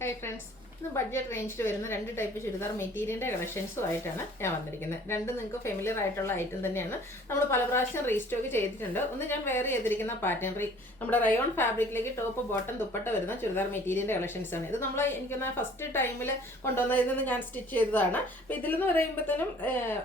Hi friends, ഇന്ന് budget റേഞ്ചിൽ വരുന്ന രണ്ട് ടൈപ്പ് ചുരിദാർ മെറ്റീരിയലിൻ്റെ കളക്ഷൻസും ആയിട്ടാണ് ഞാൻ വന്നിരിക്കുന്നത്. രണ്ട് നിങ്ങൾക്ക് ഫെമിലിയർ ആയിട്ടുള്ള ഐറ്റം തന്നെയാണ്. നമ്മൾ പല പ്രാവശ്യം റീസ്റ്റോക്ക് ചെയ്തിട്ടുണ്ട്. ഒന്ന് ഞാൻ വെയർ ചെയ്തിരിക്കുന്ന പാറ്റേൺ നമ്മുടെ റയോൺ ഫാബ്രിക്കിലേക്ക് ടോപ്പ് ബോട്ടം ദുപ്പട്ട വരുന്ന ചുരിദാർ മെറ്റീരിയലിൻ്റെ കളക്ഷൻസ് ആണ്. ഇത് നമ്മൾ എനിക്കൊന്ന് ഫസ്റ്റ് ടൈമിൽ കൊണ്ടുവന്നതിൽ നിന്ന് ഞാൻ സ്റ്റിച്ച് ചെയ്തതാണ്. അപ്പോൾ ഇതിലെന്ന് പറയുമ്പോഴത്തേനും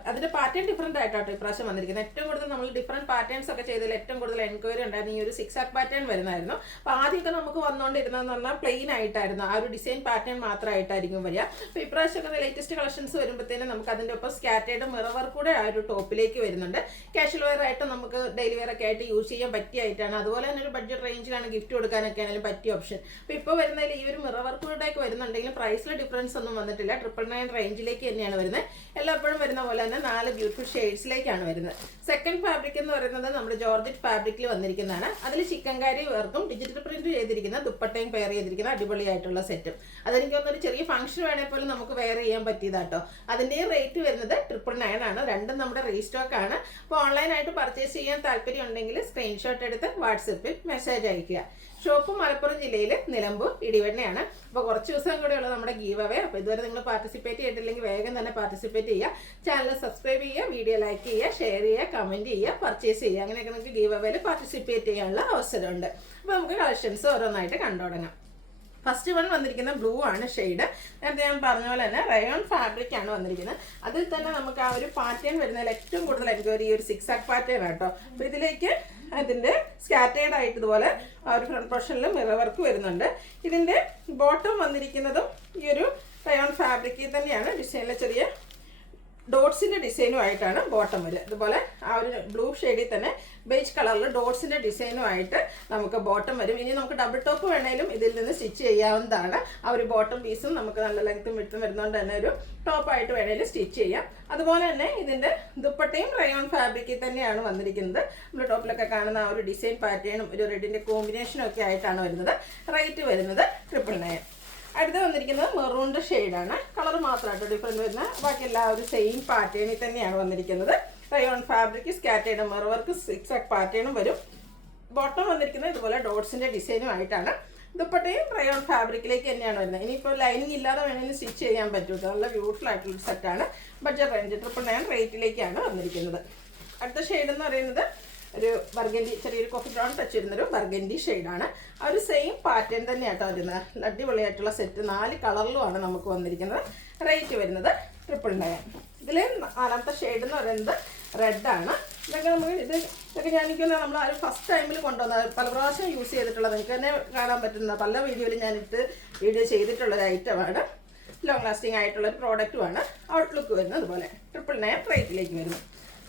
അതിൻ്റെ പാറ്റേൺ ഡിഫറൻറ്റ് ആയിട്ടാണ് ഇപ്രാവശ്യം വന്നിരിക്കുന്നത്. ഏറ്റവും കൂടുതൽ നമ്മൾ ഡിഫറൻറ്റ് പാറ്റേൺസ് ഒക്കെ ചെയ്തതിൽ ഏറ്റവും കൂടുതൽ എൻക്വയറി ഉണ്ടായിരുന്നു ഈ ഒരു 6 ആക്ക് പാറ്റേൺ വരുന്നതായിരുന്നു. അപ്പോൾ ആദ്യമൊക്കെ നമുക്ക് വന്നുകൊണ്ടിരുന്നതെന്ന് പറഞ്ഞാൽ പ്ലെയിൻ ആയിട്ടായിരുന്നു, ആ ഒരു ഡിസൈൻ പാറ്റേൺ മാത്രമായിട്ടായിരിക്കും വരിക. അപ്പോൾ ഇപ്രാവശ്യമൊക്കെ ലേറ്റസ്റ്റ് കളക്ഷൻസ് വരുമ്പോഴത്തേനും നമുക്ക് അതിൻ്റെ ഒപ്പം സ്കാറ്റേഡ് മിറർ വർക്ക് കൂടെ ആ ഒരു ടോപ്പിലേക്ക് വരുന്നുണ്ട്. കാഷ്വൽ വെയർ ആയിട്ട് നമുക്ക് ഡെയിലി വെയർ ഒക്കെ ആയിട്ട് യൂസ് ചെയ്യാൻ പറ്റിയ ആയിട്ടാണ്. അതുപോലെ തന്നെ ഒരു ബഡ്ജറ്റ് റേഞ്ചിലാണ് ഗിഫ്റ്റ് കൊടുക്കാനൊക്കെ ആണെങ്കിലും പറ്റിയ ഓപ്ഷൻ. അപ്പോൾ ഇപ്പോൾ വരുന്നതിൽ ഈ ഒരു മിറർ വർക്ക് കൂടെ ഒക്കെ വരുന്നുണ്ടെങ്കിലും പ്രൈസിൽ ഡിഫറൻസ് ഒന്നും വന്നിട്ടില്ല. 999 റേഞ്ചിലേക്ക് തന്നെയാണ് വരുന്നത്. എല്ലായ്പ്പോഴും വരുന്ന പോലെ തന്നെ 4 ബ്യൂട്ടിഫുൾ ഷെയ്ഡ്സിലേക്കാണ് വരുന്നത്. സെക്കൻഡ് ഫാബ്രിക് എന്ന് പറയുന്നത് നമ്മുടെ ജോർജറ്റ് ഫാബ്രിക്കിൽ വന്നിരിക്കുന്നതാണ്. അതിൽ ചിക്കൻകാരി വർക്കും ഡിജിറ്റൽ പ്രിന്റ് ചെയ്തിരിക്കുന്ന ദുപ്പട്ടയും പെയർ ചെയ്തിരിക്കുന്ന അടിപൊളിയായിട്ടുള്ള സെറ്റും. അതെനിക്ക് തോന്നുന്നൊരു ചെറിയ ഫംഗ്ഷൻ വേണേൽ പോലും നമുക്ക് വെയർ ചെയ്യാൻ പറ്റിയതാട്ടോ. അതിൻ്റെ റേറ്റ് വരുന്നത് 999 ആണ്. രണ്ടും നമ്മുടെ റീസ്റ്റോക്ക് ആണ്. അപ്പോൾ ഓൺലൈനായിട്ട് പർച്ചേസ് ചെയ്യാൻ താല്പര്യം ഉണ്ടെങ്കിൽ സ്ക്രീൻഷോട്ട് എടുത്ത് വാട്സപ്പിൽ മെസ്സേജ് അയയ്ക്കുക. ഷോപ്പ് മലപ്പുറം ജില്ലയിൽ നിലമ്പൂർ ഇടിവണ്ണയാണ്. അപ്പോൾ കുറച്ച് ദിവസം കൂടെ ഉള്ളത് നമ്മുടെ ഗീവ് അവേ. അപ്പോൾ ഇതുവരെ നിങ്ങൾ പാർട്ടിസിപ്പേറ്റ് ചെയ്തിട്ടില്ലെങ്കിൽ വേഗം തന്നെ പാർട്ടിസിപ്പേറ്റ് ചെയ്യുക. ചാനൽ സബ്സ്ക്രൈബ് ചെയ്യുക, വീഡിയോ ലൈക്ക് ചെയ്യുക, ഷെയർ ചെയ്യുക, കമൻറ്റ് ചെയ്യുക, പർച്ചേസ് ചെയ്യുക. അങ്ങനെയൊക്കെ നിങ്ങൾക്ക് ഗീവ് അവേയിൽ പാർട്ടിസിപ്പേറ്റ് ചെയ്യാനുള്ള അവസരമുണ്ട്. അപ്പോൾ നമുക്ക് കളക്ഷൻസ് ഓരോന്നായിട്ട് കണ്ടു തുടങ്ങാം. ഫസ്റ്റ് വൺ വന്നിരിക്കുന്ന ബ്ലൂ ആണ് ഷെയ്ഡ്. നേരത്തെ ഞാൻ പറഞ്ഞ പോലെ തന്നെ റയോൺ ഫാബ്രിക് ആണ് വന്നിരിക്കുന്നത്. അതിൽ തന്നെ നമുക്ക് ആ ഒരു പാറ്റേൺ വരുന്നതിൽ ഏറ്റവും കൂടുതൽ എൻക്വയറി ഈ ഒരു 6 ആക്ക് പാറ്റേൺ ആട്ടോ. അപ്പോൾ ഇതിലേക്ക് അതിൻ്റെ സ്കാറ്റേഡ് ആയിട്ട് ഇതുപോലെ ആ ഒരു ഫ്രണ്ട് പോർഷനിൽ മിറർ വർക്ക് വരുന്നുണ്ട്. ഇതിൻ്റെ ബോട്ടം വന്നിരിക്കുന്നതും ഈ ഒരു റയോൺ ഫാബ്രിക്കിൽ തന്നെയാണ്. ഡിസൈനിലെ ചെറിയ ഡോട്ട്സിൻ്റെ ഡിസൈനും ആയിട്ടാണ് ബോട്ടം വരിക. അതുപോലെ ആ ഒരു ബ്ലൂ ഷെയ്ഡിൽ തന്നെ ബേജ് കളറിൽ ഡോട്ട്സിൻ്റെ ഡിസൈനും ആയിട്ട് നമുക്ക് ബോട്ടം വരും. ഇനി നമുക്ക് ഡബിൾ ടോപ്പ് വേണേലും ഇതിൽ നിന്ന് സ്റ്റിച്ച് ചെയ്യാവുന്നതാണ്. ആ ഒരു ബോട്ടം പീസും നമുക്ക് നല്ല ലെങ്ത്തും വിട്ടും വരുന്നതുകൊണ്ട് തന്നെ ഒരു ടോപ്പായിട്ട് വേണേലും സ്റ്റിച്ച് ചെയ്യാം. അതുപോലെ തന്നെ ഇതിൻ്റെ ദുപ്പട്ടയും റയോൺ ഫാബ്രിക്കിൽ തന്നെയാണ് വന്നിരിക്കുന്നത്. നമ്മൾ ടോപ്പിലൊക്കെ കാണുന്ന ആ ഒരു ഡിസൈൻ പാറ്റേണും ഒരു റെഡിൻ്റെ കോമ്പിനേഷനും ഒക്കെ ആയിട്ടാണ് വരുന്നത്. റേറ്റ് വരുന്നത് 999. അടുത്ത് വന്നിരിക്കുന്നത് മെറൂണിൻ്റെ ഷെയ്ഡാണ്. കളർ മാത്രമായിട്ട് ഡിഫറൻറ്റ് വരുന്ന, ബാക്കി എല്ലാ ഒരു സെയിം പാറ്റേണിൽ തന്നെയാണ് വന്നിരിക്കുന്നത്. Rayon fabric scattered mirror work 6 ആക്ക് പാറ്റേണും വരും. ബോട്ടം വന്നിരിക്കുന്നത് ഇതുപോലെ ഡോട്ട്സിൻ്റെ ഡിസൈനും ആയിട്ടാണ്. ദുപ്പട്ടയും റയോൺ ഫാബ്രിക്കിലേക്ക് തന്നെയാണ് വരുന്നത്. ഇനിയിപ്പോൾ ലൈനിങ് ഇല്ലാതെ വേണമെങ്കിൽ സ്റ്റിച്ച് ചെയ്യാൻ പറ്റും. നല്ല ബ്യൂട്ടിഫുൾ ആയിട്ടുള്ളൊരു സെറ്റാണ്. ബഡ്ജറ്റ് റേഞ്ച് 999 റേറ്റിലേക്കാണ് വന്നിരിക്കുന്നത്. അടുത്ത ഷെയ്ഡ് എന്ന് പറയുന്നത് ഒരു ബർഗൻഡി, ചെറിയൊരു കോഫി ബ്രൗൺ ടച്ച് വരുന്നൊരു ബർഗൻഡി ഷെയ്ഡാണ്. ആ ഒരു സെയിം പാറ്റേൺ തന്നെയാട്ടോ വരുന്നത്. അടിപൊളിയായിട്ടുള്ള സെറ്റ് 4 കളറിലുമാണ് നമുക്ക് വന്നിരിക്കുന്നത്. റേറ്റ് വരുന്നത് 999. ഇതിൽ 4ാമത്തെ ഷെയ്ഡ് എന്ന് പറയുന്നത് റെഡാണ്. ഇതൊക്കെ നമുക്ക് ഇതൊക്കെ ഞാനിരിക്കുന്ന നമ്മൾ ആ ഒരു ഫസ്റ്റ് ടൈമിൽ കൊണ്ടുവന്നത്, പല പ്രാവശ്യം യൂസ് ചെയ്തിട്ടുള്ളത്, നിങ്ങൾക്ക് തന്നെ കാണാൻ പറ്റുന്ന പല വീഡിയോയിൽ ഞാനിട്ട് വീഡിയോ ചെയ്തിട്ടുള്ളൊരു ഐറ്റമാണ്. ലോങ് ലാസ്റ്റിംഗ് ആയിട്ടുള്ളൊരു പ്രോഡക്റ്റുമാണ്. ഔട്ട്ലുക്ക് വരുന്നത് അതുപോലെ 999 റേറ്റിലേക്ക് വരുന്നു.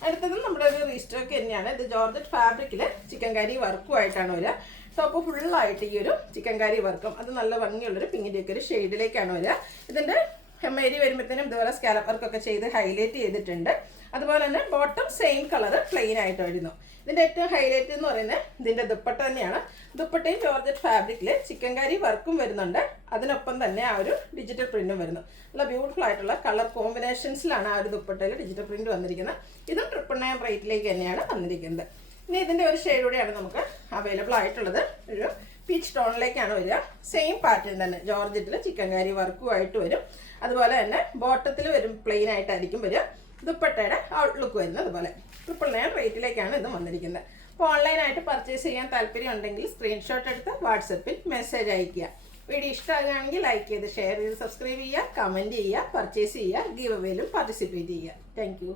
അടുത്തതും നമ്മുടെ ഒരു റീസ്റ്റോക്ക് തന്നെയാണ്. ഇത് ജോർജറ്റ് ഫാബ്രിക്കിൽ ചിക്കൻകാരി വർക്കുമായിട്ടാണ് വരിക. ടോപ്പ് ഫുള്ളായിട്ട് ഈ ഒരു ചിക്കൻകാരി വർക്കും അത് നല്ല ഭംഗിയുള്ളൊരു പിങ്കിൻ്റെ ഒക്കെ ഒരു ഷെയ്ഡിലേക്കാണ് വരിക. ഇതിൻ്റെ ഹെമ്മേരി വരുമ്പോഴത്തേനും ഇതുപോലെ സ്കാലപ്പ് വർക്കൊക്കെ ചെയ്ത് ഹൈലൈറ്റ് ചെയ്തിട്ടുണ്ട്. അതുപോലെ തന്നെ ബോട്ടം സെയിം കളർ പ്ലെയിൻ ആയിട്ട് വരുന്നു. ഇതിൻ്റെ ഏറ്റവും ഹൈലൈറ്റ് എന്ന് പറയുന്നത് ഇതിൻ്റെ ദുപ്പട്ട തന്നെയാണ്. ദുപ്പട്ടയും ജോർജറ്റ് ഫാബ്രിക്കിൽ ചിക്കൻകാരി വർക്കും വരുന്നുണ്ട്. അതിനൊപ്പം തന്നെ ആ ഒരു ഡിജിറ്റൽ പ്രിന്റും വരുന്നു. നല്ല ബ്യൂട്ടിഫുൾ ആയിട്ടുള്ള കളർ കോമ്പിനേഷൻസിലാണ് ആ ഒരു ദുപ്പട്ടയിൽ ഡിജിറ്റൽ പ്രിന്റ് വന്നിരിക്കുന്നത്. ഇതും 999 റേറ്റിലേക്ക് തന്നെയാണ് വന്നിരിക്കുന്നത്. ഇനി ഇതിൻ്റെ ഒരു ഷെയ്ഡ് കൂടിയാണ് നമുക്ക് അവൈലബിൾ ആയിട്ടുള്ളത്. ഒരു പീച്ച് ടോണിലേക്കാണ് വരിക. സെയിം പാറ്റേൺ തന്നെ ജോർജറ്റിൽ ചിക്കൻകാരി വർക്കുമായിട്ട് വരും. അതുപോലെ തന്നെ ബോട്ടത്തിൽ വരും പ്ലെയിൻ ആയിട്ടായിരിക്കും വരിക. ദുപ്പട്ടയുടെ ഔട്ട്ലുക്ക് വരുന്നത് അതുപോലെ 999 റേറ്റിലേക്കാണ് ഇത് വന്നിരിക്കുന്നത്. അപ്പോൾ ഓൺലൈനായിട്ട് പർച്ചേസ് ചെയ്യാൻ താല്പര്യം ഉണ്ടെങ്കിൽ സ്ക്രീൻഷോട്ട് എടുത്ത് വാട്സപ്പിൽ മെസ്സേജ് അയയ്ക്കുക. വീഡിയോ ഇഷ്ടമാകുകയാണെങ്കിൽ ലൈക്ക് ചെയ്ത് ഷെയർ ചെയ്ത് സബ്സ്ക്രൈബ് ചെയ്യുക, കമൻറ്റ് ചെയ്യുക, പർച്ചേസ് ചെയ്യുക, ഗീവ് അവേയിലും പാർട്ടിസിപ്പേറ്റ് ചെയ്യുക. താങ്ക്